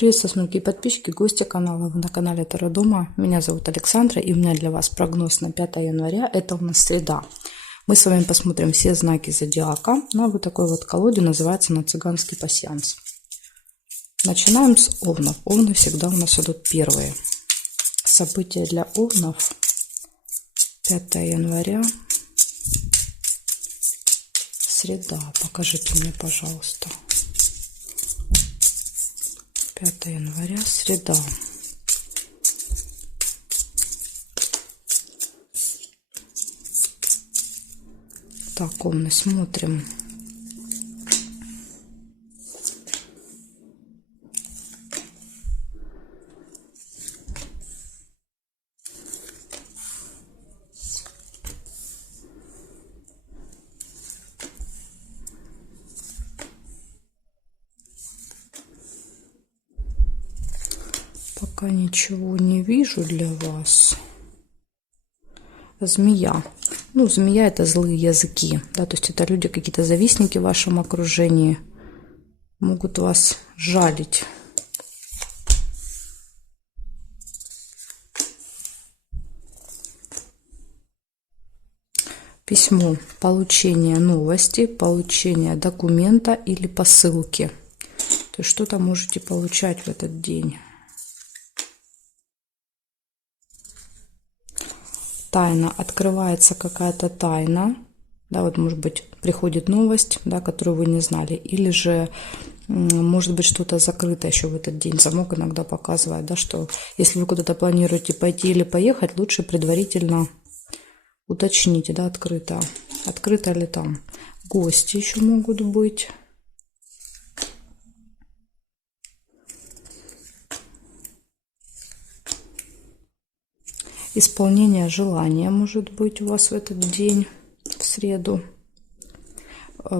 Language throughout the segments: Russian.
Приветствую, смотрите, подписчики, гости канала. Вы на канале Таро Дома. Меня зовут Александра, и у меня для вас прогноз на 5 января. Это у нас среда. Мы с вами посмотрим все знаки зодиака на вот такой вот колоде, называется на цыганский пасьянс. Начинаем с овнов. Овны всегда у нас идут первые. События для овнов 5 января. Среда. Покажите мне, пожалуйста. 5 января, среда. Так, овны, смотрим. Пока ничего не вижу для вас. Змея. Ну, змея — это злые языки, да, то есть это люди, какие-то завистники в вашем окружении, могут вас жалить. Письмо. Получение новости, получение документа или посылки. То есть что-то можете получать в этот день. Тайна. Открывается какая-то тайна. Да, вот может быть приходит новость, да, которую вы не знали. Или же может быть что-то закрыто еще в этот день. Замок иногда показывает, да, что если вы куда-то планируете пойти или поехать, лучше предварительно уточните, да, открыто ли там. Гости еще могут быть. Исполнение желания может быть у вас в этот день, в среду.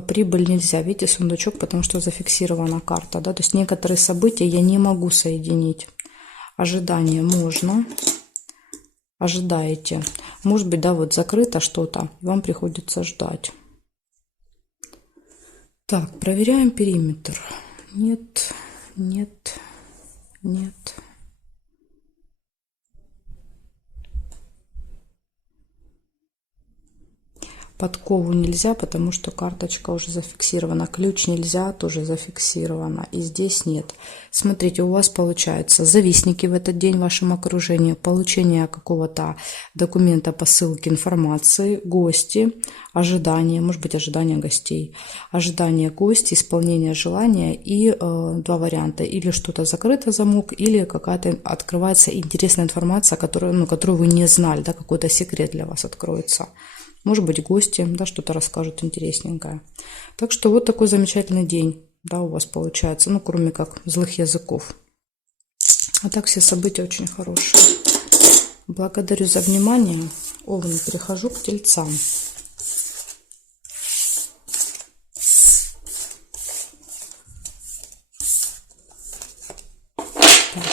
Прибыль нельзя, видите, сундучок, потому что зафиксирована карта, да, то есть некоторые события я не могу соединить. Ожидание можно, ожидаете. Может быть, да, вот закрыто что-то, вам приходится ждать. Так, проверяем периметр. Нет, нет, нет. Подкову нельзя, потому что карточка уже зафиксирована. Ключ нельзя, тоже зафиксировано. И здесь нет. Смотрите, у вас получается завистники в этот день в вашем окружении, получение какого-то документа, посылки, информации, гости, ожидание, может быть, ожидание гостей, ожидание гостей, исполнение желания и два варианта. Или что-то закрыто, замок, или какая-то открывается интересная информация, которую вы не знали, да, какой-то секрет для вас откроется. Может быть, гости, да, что-то расскажут интересненькое. Так что вот такой замечательный день, да, у вас получается. Ну, кроме как злых языков. А так все события очень хорошие. Благодарю за внимание. Овны, перехожу к тельцам. Так.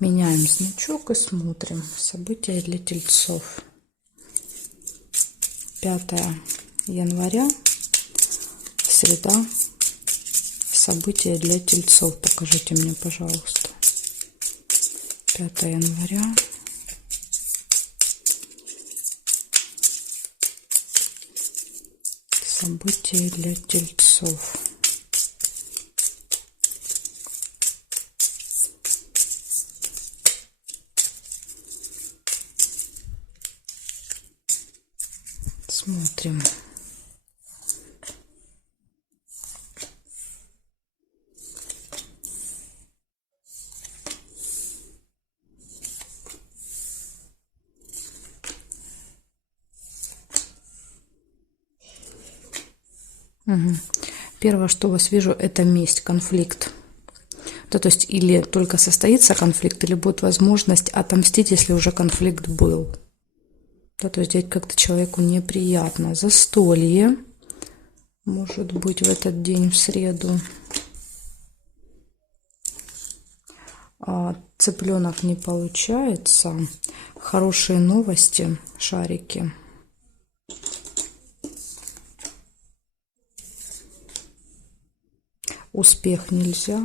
Меняем значок и смотрим. События для тельцов. 5 января, среда, события для тельцов. Покажите мне, пожалуйста. 5 января. События для тельцов. Смотрим. Первое, что у вас вижу, это месть, конфликт. Да, то есть или только состоится конфликт, или будет возможность отомстить, если уже конфликт был. Да, то есть здесь как-то человеку неприятно. Застолье может быть в этот день, в среду. Цыпленок не получается. Хорошие новости, шарики. Успех нельзя.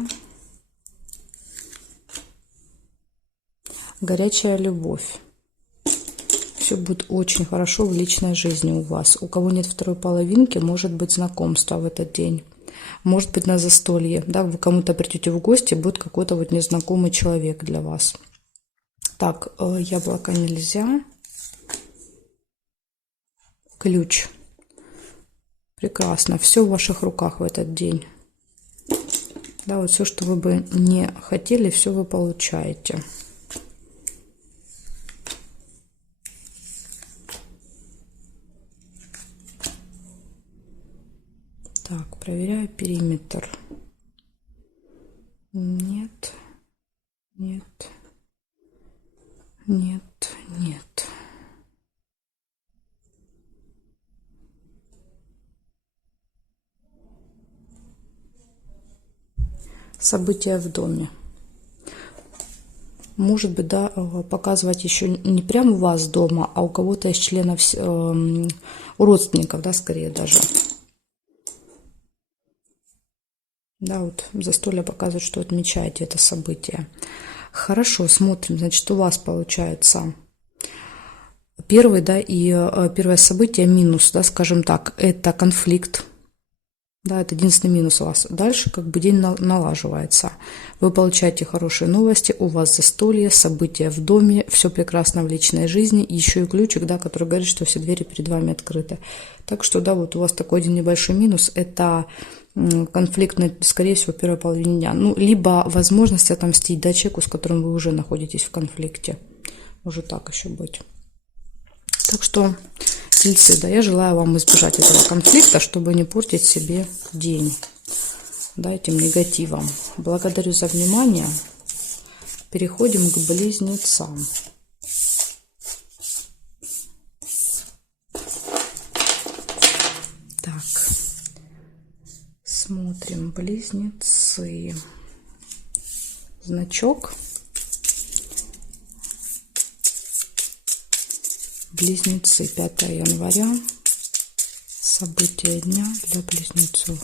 горячая любовь. Все будет очень хорошо в личной жизни у вас. У кого нет второй половинки, может быть знакомство в этот день. Может быть на застолье. Да, вы кому-то придете в гости, будет какой-то вот незнакомый человек для вас. Так, яблоко нельзя. Ключ. Прекрасно. Все в ваших руках в этот день. Да, вот все, что вы бы не хотели, все вы получаете. Так, проверяю периметр. Нет, нет, нет, нет. События в доме. Может быть, да, показывать еще не прямо у вас дома, а у кого-то из членов, у родственников, да, скорее даже. Да, вот застолье показывает, что отмечаете это событие. Хорошо, смотрим. Значит, у вас получается первый, да, и первое событие минус, да, скажем так, это конфликт. Да, это единственный минус у вас. Дальше как бы день налаживается. Вы получаете хорошие новости, у вас застолье, события в доме, все прекрасно в личной жизни. И еще и ключик, да, который говорит, что все двери перед вами открыты. Так что, да, вот у вас такой один небольшой минус. Это конфликт, скорее всего, первой половине дня. Ну, либо возможность отомстить, да, человеку, с которым вы уже находитесь в конфликте. Может так еще быть. Так что, тельцы, да, я желаю вам избежать этого конфликта, чтобы не портить себе день, да, этим негативом. Благодарю за внимание. Переходим к близнецам. Так, смотрим близнецы. Значок. Близнецы, 5 января, события дня для близнецов.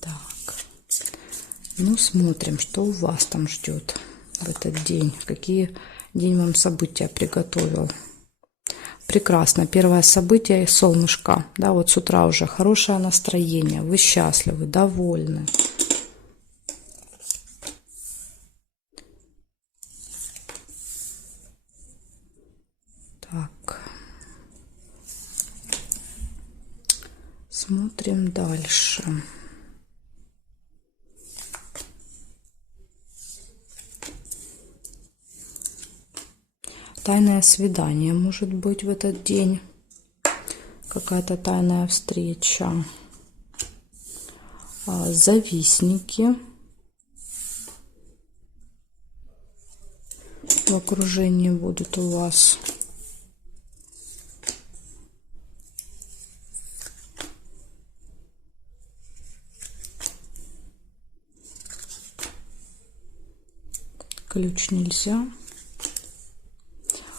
Так, ну смотрим, что у вас там ждет в этот день, какие день вам события приготовил. Прекрасно. Первое событие – солнышко. Да, вот с утра уже хорошее настроение. Вы счастливы, довольны. Так. Смотрим дальше. Тайное свидание может быть в этот день. Какая-то тайная встреча. Завистники в окружении будут у вас. Ключ нельзя.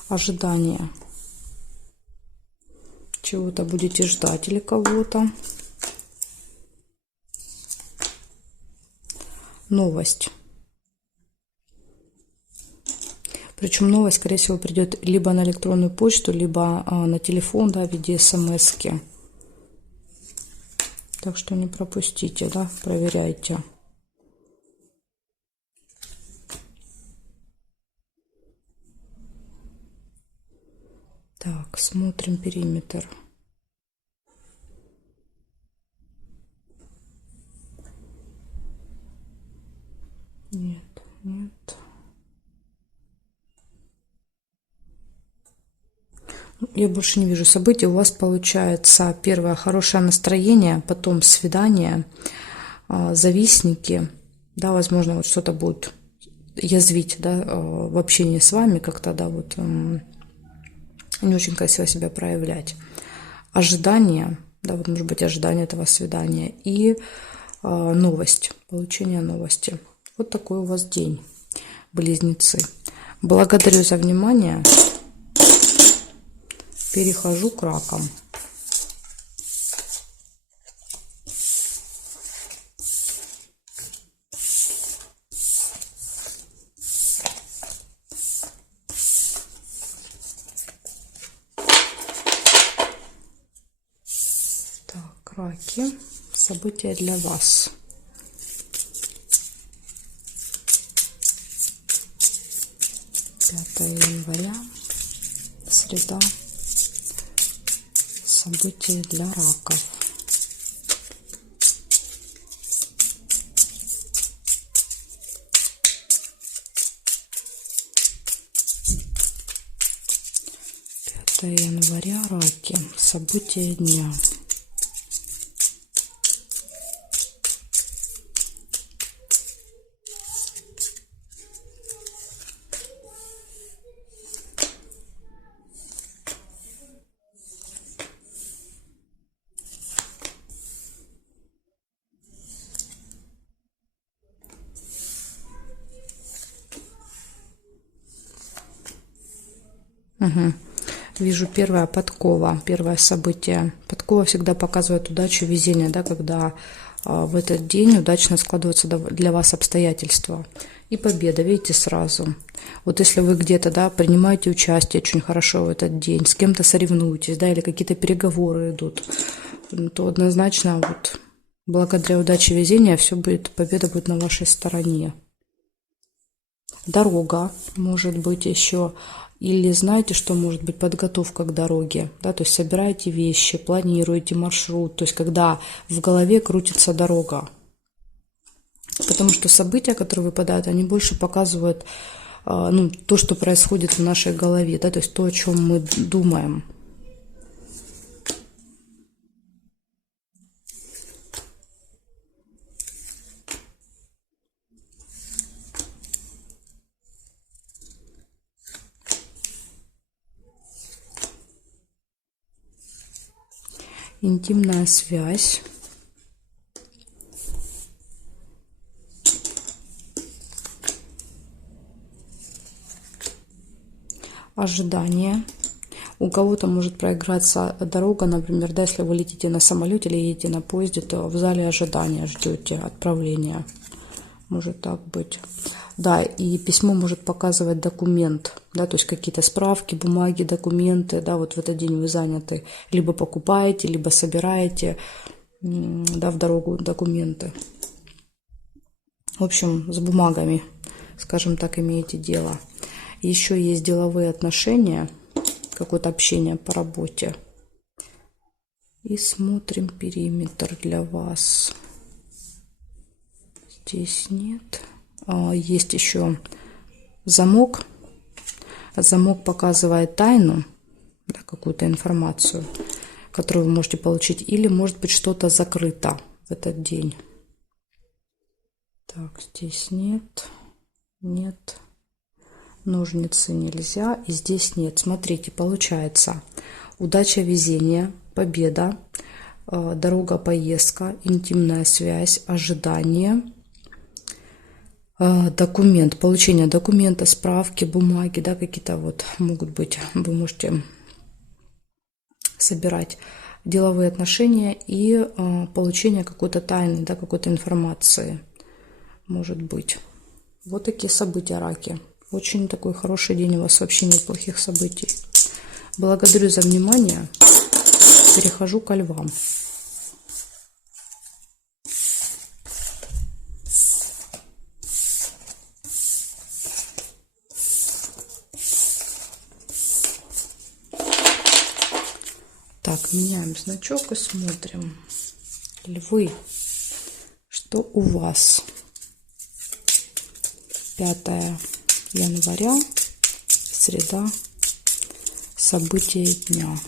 Ожидание. Чего-то будете ждать или кого-то. Новость. Причем новость, скорее всего, придет либо на электронную почту, либо на телефон, да, в виде смс-ки. Так что не пропустите, да, проверяйте. Так, смотрим периметр. Нет, нет. Я больше не вижу событий. У вас получается первое хорошее настроение, потом свидание, завистники. Да, возможно, вот что-то будет язвить, да, в общении с вами как-то, да, вот не очень красиво себя проявлять. Ожидание, да, вот может быть ожидание этого свидания и новость, получение новости. Вот такой у вас день, близнецы. Благодарю за внимание. Перехожу к ракам. Так, раки. События для вас. Января, среда, события для раков. Января, раки, события дня. Угу. Вижу первая подкова, первое событие. Подкова всегда показывает удачу, везение, да, когда в этот день удачно складываются для вас обстоятельства. И победа, видите, сразу. Вот если вы где-то, да, принимаете участие очень хорошо в этот день, с кем-то соревнуетесь, да, или какие-то переговоры идут, то однозначно вот благодаря удаче, везения все будет, победа будет на вашей стороне. Дорога может быть еще. Или знаете, что может быть подготовка к дороге, да, то есть собираете вещи, планируете маршрут, то есть когда в голове крутится дорога. Потому что события, которые выпадают, они больше показывают то, что происходит в нашей голове, да, то есть то, о чем мы думаем. Интимная связь. Ожидание. У кого-то может проиграться дорога, например, да, если вы летите на самолете или едете на поезде, то в зале ожидания ждете отправления. Может так быть. Да, и письмо может показывать документ, да, то есть какие-то справки, бумаги, документы, да, вот в этот день вы заняты, либо покупаете, либо собираете, да, в дорогу документы. В общем, с бумагами, скажем так, имеете дело. Еще есть деловые отношения, какое-то общение по работе. И смотрим периметр для вас. Здесь нет. Есть еще замок. Замок показывает тайну, да, какую-то информацию, которую вы можете получить. Или может быть что-то закрыто в этот день. Так, здесь нет. Нет. Ножницы нельзя. И здесь нет. Смотрите, получается удача, везение, победа, дорога, поездка, интимная связь, ожидание, документ, получение документа, справки, бумаги, да, какие-то вот могут быть, вы можете собирать деловые отношения и получение какой-то тайны, да, какой-то информации, может быть. Вот такие события, раки. Очень такой хороший день у вас, вообще нет плохих событий. Благодарю за внимание. Перехожу ко львам. Так, меняем значок и смотрим. Львы, что у вас? 5 января, среда, события дня.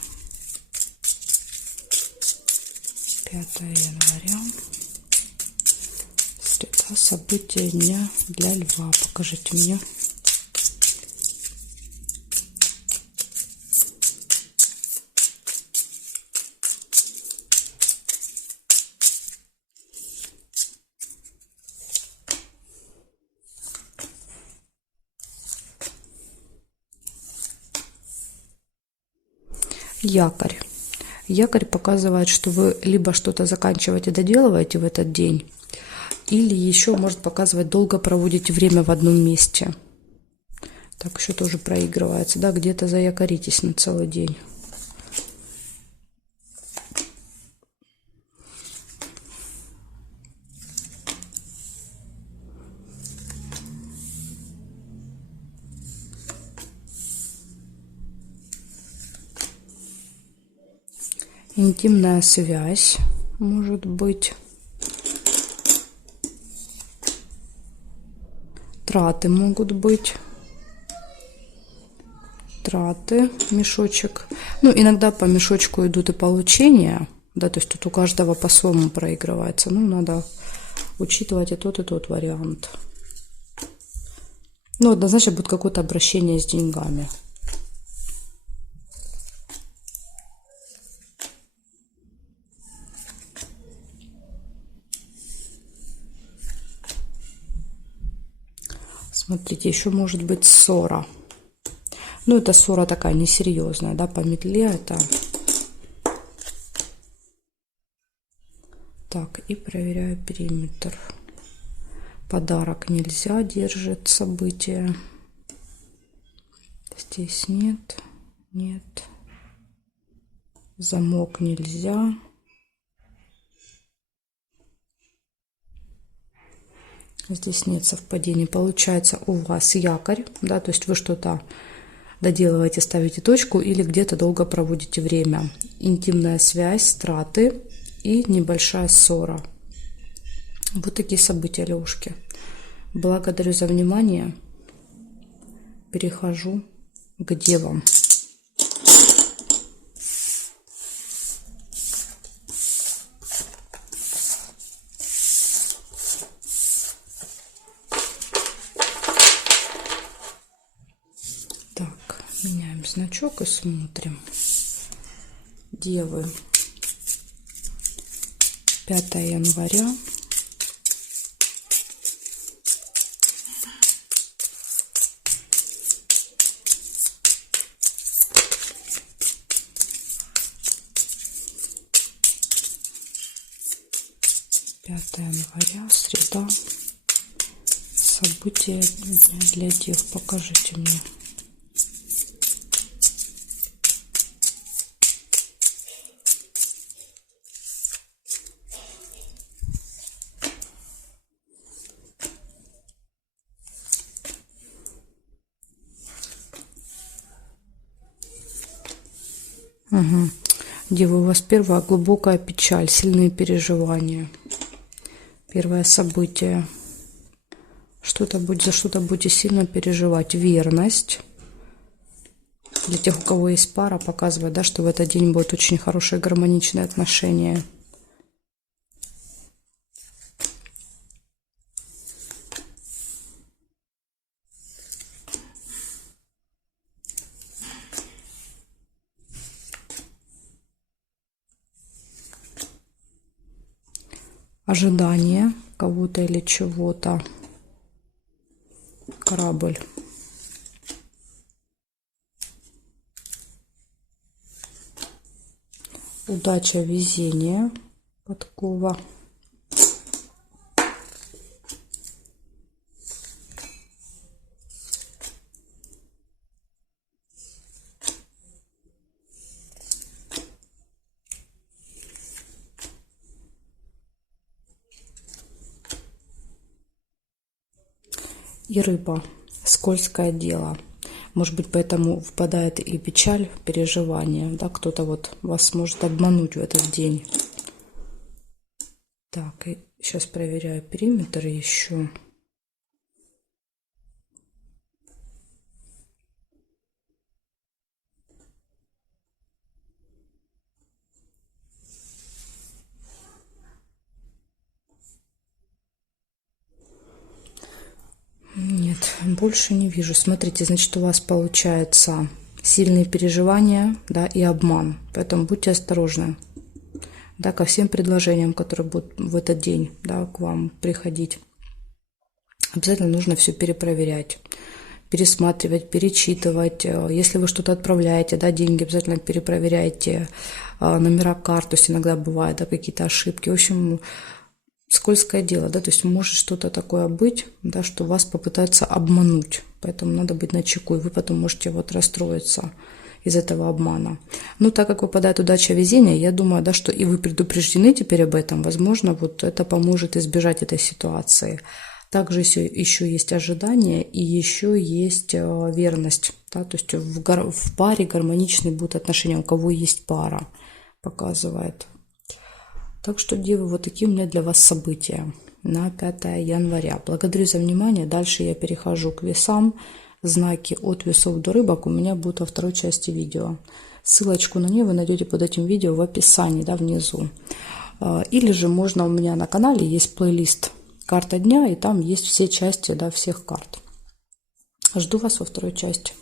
5 января, среда, события дня для льва. Покажите мне. Якорь. Якорь показывает, что вы либо что-то заканчиваете, доделываете в этот день, или еще может показывать, долго проводите время в одном месте. Так, еще тоже проигрывается, да, где-то заякоритесь на целый день. Интимная связь может быть. Траты могут быть. Траты, мешочек. Ну, иногда по мешочку идут и получения. Да, то есть тут у каждого по-своему проигрывается. Ну, надо учитывать и тот вариант. Ну, однозначно будет какое-то обращение с деньгами. Смотрите, еще может быть ссора. Ну, это ссора такая несерьезная, да, по метле это. Так, и проверяю периметр. Подарок нельзя, держит событие. Здесь нет, нет. Замок нельзя. Здесь нет совпадений. Получается, у вас якорь, да, то есть вы что-то доделываете, ставите точку или где-то долго проводите время. Интимная связь, траты и небольшая ссора. Вот такие события, Левушки. Благодарю за внимание. Перехожу к девам. Так, меняем значок и смотрим. Девы. 5 января. Января, среда. События для дев. Покажите мне. Угу. Девы, у вас первая глубокая печаль, сильные переживания. Первое событие. За что-то будете сильно переживать. Верность. Для тех, у кого есть пара, показывает, да, что в этот день будут очень хорошие гармоничные отношения. Ожидание кого-то или чего-то. Корабль. Удача, везение. Подкова. И рыба. Скользкое дело. Может быть, поэтому впадает и печаль, переживание. Да? Кто-то вот вас может обмануть в этот день. Так, и сейчас проверяю периметр еще. Нет, больше не вижу. Смотрите, значит, у вас получается сильные переживания, да, и обман. Поэтому будьте осторожны, да, ко всем предложениям, которые будут в этот день, да, к вам приходить. Обязательно нужно все перепроверять. пересматривать, перечитывать. Если вы что-то отправляете, да, деньги, обязательно перепроверяйте номера карт, то есть иногда бывают, да, какие-то ошибки. В общем, скользкое дело, да, то есть может что-то такое быть, да, что вас попытаются обмануть, поэтому надо быть начеку, и вы потом можете вот расстроиться из этого обмана. Но так как выпадает удача, везение, я думаю, да, что и вы предупреждены теперь об этом, возможно, вот это поможет избежать этой ситуации. Также еще есть ожидание и еще есть верность, да, то есть в паре гармоничные будут отношения, у кого есть пара, показывает. Так что, девы, вот такие у меня для вас события на 5 января. Благодарю за внимание. Дальше я перехожу к весам. Знаки от весов до рыбок у меня будут во второй части видео. Ссылочку на нее вы найдете под этим видео в описании, да, внизу. Или же можно, у меня на канале есть плейлист «Карта дня», и там есть все части, да, всех карт. Жду вас во второй части.